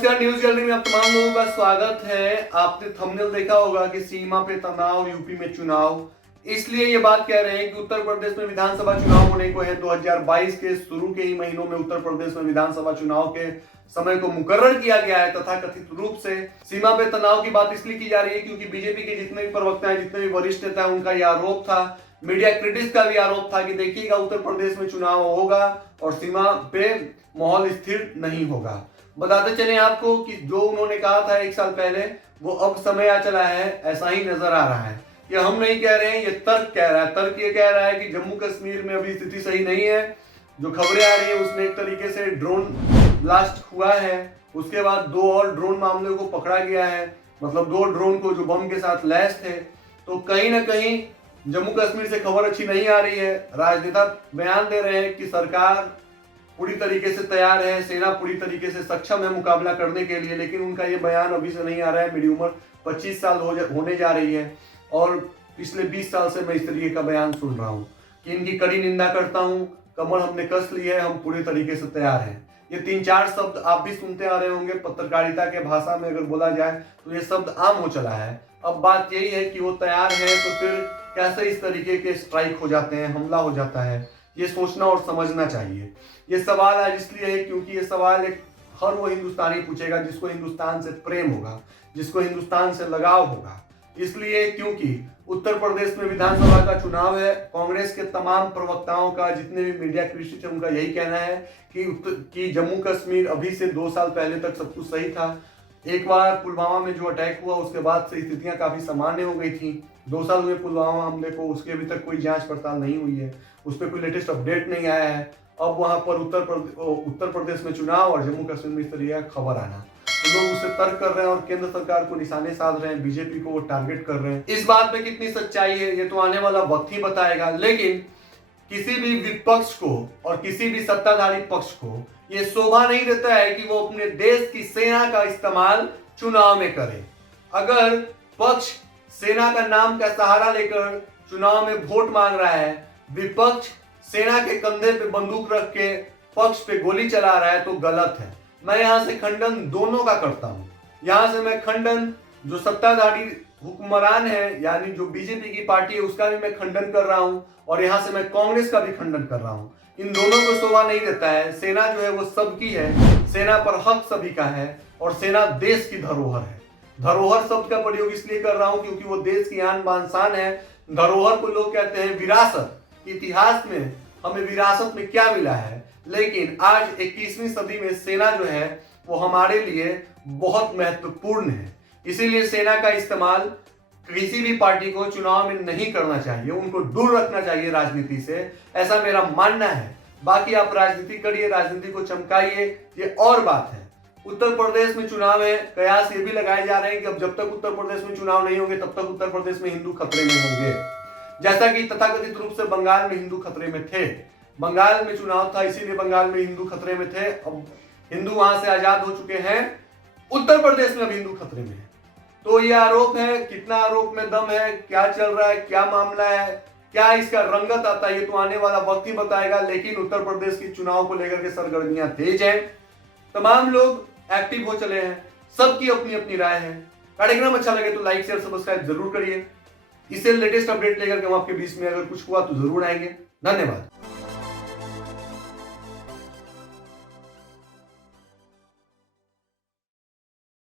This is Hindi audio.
नमस्कार, न्यूज गैलरी में आप तमाम लोगों का स्वागत है। आपने थंबनेल देखा होगा कि सीमा पे तनाव, यूपी में चुनाव। इसलिए ये बात कह रहे हैं कि उत्तर प्रदेश में विधानसभा चुनाव होने को है। 2022 के शुरू के ही महीनों में उत्तर प्रदेश में विधानसभा चुनाव के समय को मुकर्रर किया गया है। तथाकथित रूप से सीमा पे तनाव की बात इसलिए की जा रही है क्योंकि बीजेपी के जितने भी प्रवक्ता हैं, जितने भी वरिष्ठ नेता हैं, उनका यह आरोप था, मीडिया क्रिटिक्स का भी आरोप था कि देखिएगा उत्तर प्रदेश में चुनाव होगा और सीमा पे माहौल स्थिर नहीं होगा। बताते चले आपको कि जो उन्होंने कहा था 1 साल पहले, वो अब समय आ चला है, ऐसा ही नजर आ रहा है। ये हम नहीं कह रहे हैं, ये तर्क कह रहा है। तर्क ये कह रहा है कि जम्मू कश्मीर में अभी स्थिति सही नहीं है। जो खबरें आ रही है उसमें एक तरीके से ड्रोन ब्लास्ट हुआ है, उसके बाद 2 और ड्रोन मामले को पकड़ा गया है, मतलब 2 ड्रोन को जो बम के साथ लैस थे। तो कहीं ना कहीं जम्मू कश्मीर से खबर अच्छी नहीं आ रही है। राजनेता बयान दे रहे हैं कि सरकार पूरी तरीके से तैयार है, सेना पूरी तरीके से सक्षम है मुकाबला करने के लिए, लेकिन उनका ये बयान अभी से नहीं आ रहा है। मेरी उम्र 25 साल होने जा रही है और पिछले 20 साल से मैं इस तरीके का बयान सुन रहा हूँ कि इनकी कड़ी निंदा करता हूँ। कमर हमने कस ली है, हम पूरे तरीके से तैयार हैं। ये 3-4 शब्द आप भी सुनते आ रहे होंगे। पत्रकारिता के भाषा में अगर बोला जाए तो ये शब्द आम हो चला है। अब बात यही है कि वो तैयार है तो फिर कैसे इस तरीके के स्ट्राइक हो जाते हैं, हमला हो जाता है, ये सोचना और समझना चाहिए। ये सवाल आज इसलिए है क्योंकि ये सवाल एक हर वो हिंदुस्तानी पूछेगा जिसको हिंदुस्तान से प्रेम होगा, जिसको हिंदुस्तान से लगाव होगा। इसलिए क्योंकि उत्तर प्रदेश में विधानसभा का चुनाव है। कांग्रेस के तमाम प्रवक्ताओं का, जितने भी मीडिया क्रिटिक्स है, उनका यही कहना है कि जम्मू कश्मीर अभी से 2 साल पहले तक सब कुछ सही था। एक बार पुलवामा में जो अटैक हुआ उसके बाद से स्थितियां काफी सामान्य हो गई थी। 2 साल हुए पुलवामा हमले को, उसके अभी तक कोई जांच पड़ताल नहीं हुई है, उस पर कोई लेटेस्ट अपडेट नहीं आया है। अब वहां पर उत्तर प्रदेश में चुनाव और जम्मू कश्मीर में इस तरह खबर आना, तो लोग उससे तर्क कर रहे हैं और केंद्र सरकार को निशाने साध रहे हैं, बीजेपी को वो टारगेट कर रहे हैं। इस बात में कितनी सच्चाई है ये तो आने वाला वक्त ही बताएगा। लेकिन किसी भी विपक्ष को और किसी भी सत्ताधारी पक्ष को ये शोभा नहीं देता है कि वो अपने देश की सेना का इस्तेमाल चुनाव में करे। अगर पक्ष सेना का नाम का सहारा लेकर चुनाव में वोट मांग रहा है, विपक्ष सेना के कंधे पे बंदूक रख के पक्ष पे गोली चला रहा है, तो गलत है। मैं यहां से खंडन दोनों का करता हूं। यहां से मैं खंडन जो सत्ताधारी हुक्मरान है, यानी जो बीजेपी की पार्टी है, उसका भी मैं खंडन कर रहा हूं और यहां से मैं कांग्रेस का भी खंडन कर रहा हूं। इन दोनों को शोभा नहीं देता है। सेना जो है वो सबकी है, सेना पर हक सभी का है और सेना देश की धरोहर है। धरोहर शब्द का प्रयोग इसलिए कर रहा हूं क्योंकि वो देश की आन बान शान है। धरोहर को लोग कहते हैं विरासत। इतिहास में हमें विरासत में क्या मिला है, लेकिन आज 21वीं सदी में सेना जो है वो हमारे लिए बहुत महत्वपूर्ण है। इसीलिए सेना का इस्तेमाल किसी भी पार्टी को चुनाव में नहीं करना चाहिए, उनको दूर रखना चाहिए राजनीति से, ऐसा मेरा मानना है। बाकी आप राजनीति करिए, राजनीति को चमकाइए, ये और बात है। उत्तर प्रदेश में चुनाव है, कयास ये भी लगाए जा रहे हैं कि अब जब तक उत्तर प्रदेश में चुनाव नहीं होंगे तब तक उत्तर प्रदेश में हिंदू खतरे में होंगे, जैसा कि तथाकथित रूप से बंगाल में हिंदू खतरे में थे। बंगाल में चुनाव था, इसीलिए बंगाल में हिंदू खतरे में थे। अब हिंदू वहां से आजाद हो चुके हैं, उत्तर प्रदेश में अब हिंदू खतरे में है। तो ये आरोप है, कितना आरोप में दम है, क्या चल रहा है, क्या मामला है, क्या इसका रंगत आता है, ये तो आने वाला वक्त ही बताएगा। लेकिन उत्तर प्रदेश के चुनाव को लेकर के सरगर्मियां तेज हैं, तमाम लोग एक्टिव हो चले हैं, सबकी अपनी अपनी राय है। कार्यक्रम अच्छा लगे तो लाइक शेयर सब्सक्राइब जरूर करिए। इससे लेटेस्ट अपडेट लेकर के हम आपके बीच में अगर कुछ हुआ तो जरूर आएंगे। धन्यवाद।